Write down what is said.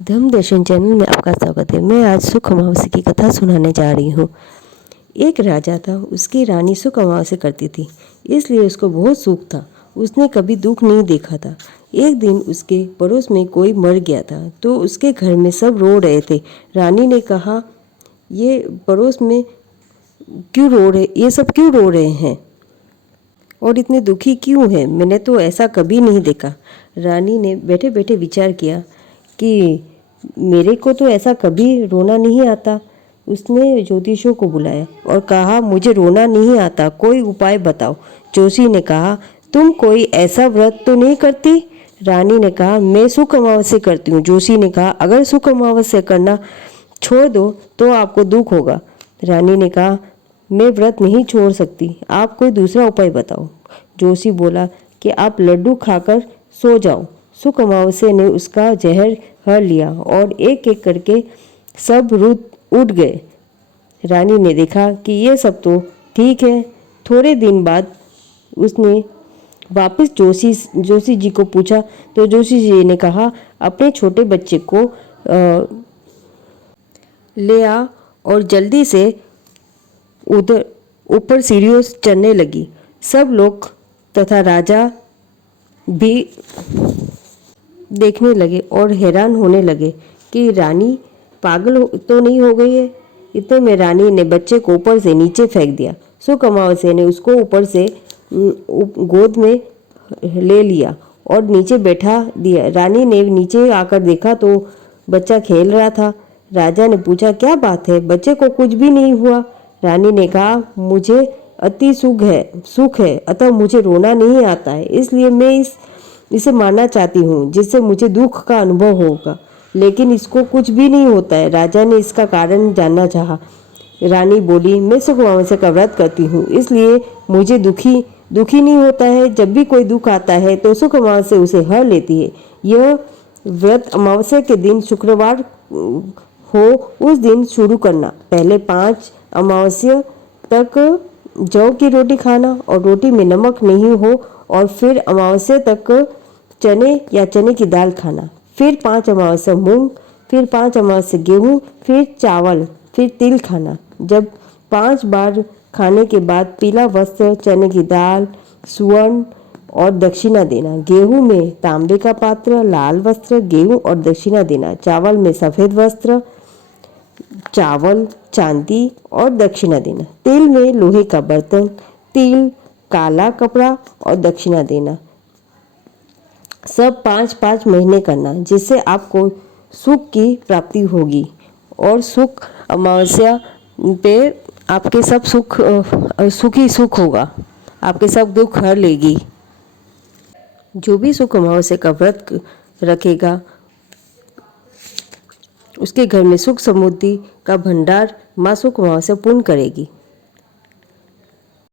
धर्म दर्शन चैनल में आपका स्वागत है। मैं आज सुख अमावस्या की कथा सुनाने जा रही हूँ। एक राजा था, उसकी रानी सुख अमावस्या करती थी, इसलिए उसको बहुत सुख था। उसने कभी दुख नहीं देखा था। एक दिन उसके पड़ोस में कोई मर गया था, तो उसके घर में सब रो रहे थे। रानी ने कहा, ये पड़ोस में क्यों रो रहे, ये सब क्यों रो रहे हैं और इतने दुखी क्यों हैं? मैंने तो ऐसा कभी नहीं देखा। रानी ने बैठे बैठे विचार किया कि मेरे को तो ऐसा कभी रोना नहीं आता। उसने ज्योतिषियों को बुलाया और कहा, मुझे रोना नहीं आता, कोई उपाय बताओ। जोशी ने कहा, तुम कोई ऐसा व्रत तो नहीं करती? रानी ने कहा, मैं सुख अमावस्या करती हूँ। जोशी ने कहा, अगर सुख अमावस्या करना छोड़ दो तो आपको दुख होगा। रानी ने कहा, मैं व्रत नहीं छोड़ सकती, आप कोई दूसरा उपाय बताओ। जोशी बोला कि आप लड्डू खाकर सो जाओ। सुख अमावस्या ने उसका जहर हर लिया और एक एक करके सब रुत उठ गए। रानी ने देखा कि ये सब तो ठीक है। थोड़े दिन बाद उसने वापस जोशी जी को पूछा, तो जोशी जी ने कहा, अपने छोटे बच्चे को ले आ और जल्दी से उधर ऊपर सीढ़ियों से चढ़ने लगी। सब लोग तथा राजा भी देखने लगे और हैरान होने लगे कि रानी पागल तो नहीं हो गई है। इतने में रानी ने बच्चे को ऊपर से नीचे फेंक दिया। सुख अमावस्या ने उसको ऊपर से गोद में ले लिया और नीचे बैठा दिया। रानी ने नीचे आकर देखा तो बच्चा खेल रहा था। राजा ने पूछा, क्या बात है, बच्चे को कुछ भी नहीं हुआ? रानी ने कहा, मुझे अति सुख है, अतः मुझे रोना नहीं आता है, इसलिए मैं इसे मारना चाहती हूँ, जिससे मुझे दुख का अनुभव होगा, लेकिन इसको कुछ भी नहीं होता है। राजा ने इसका कारण जानना चाहा। रानी बोली, मैं सुख अमावस्या का व्रत करती हूँ, इसलिए मुझे दुखी नहीं होता है। जब भी कोई दुख आता है तो सुख अमावस्या उसे हर लेती है। यह व्रत अमावस्या के दिन शुक्रवार हो उस दिन शुरू करना। पहले 5 अमावस्या तक जौ की रोटी खाना और रोटी में नमक नहीं हो, और फिर अमावस्या तक चने या चने की दाल खाना। फिर 5 अमावस्या मूंग, फिर 5 अमावस्या गेहूँ, फिर चावल, फिर तिल खाना। जब 5 बार खाने के बाद पीला वस्त्र, चने की दाल, सुवर्ण और दक्षिणा देना। गेहूं में तांबे का पात्र, लाल वस्त्र, गेहूं और दक्षिणा देना। चावल में सफेद वस्त्र, चावल, चांदी और दक्षिणा देना। तिल में लोहे का बर्तन, तिल, काला कपड़ा और दक्षिणा देना। सब 5-5 महीने करना, जिससे आपको सुख की प्राप्ति होगी और सुख अमावस्या पे आपके सब सुख ही सुख होगा, आपके सब दुख हर लेगी। जो भी सुख अमावस्या का व्रत रखेगा उसके घर में सुख समृद्धि का भंडार माँ सुख अमावस्या पूर्ण करेगी।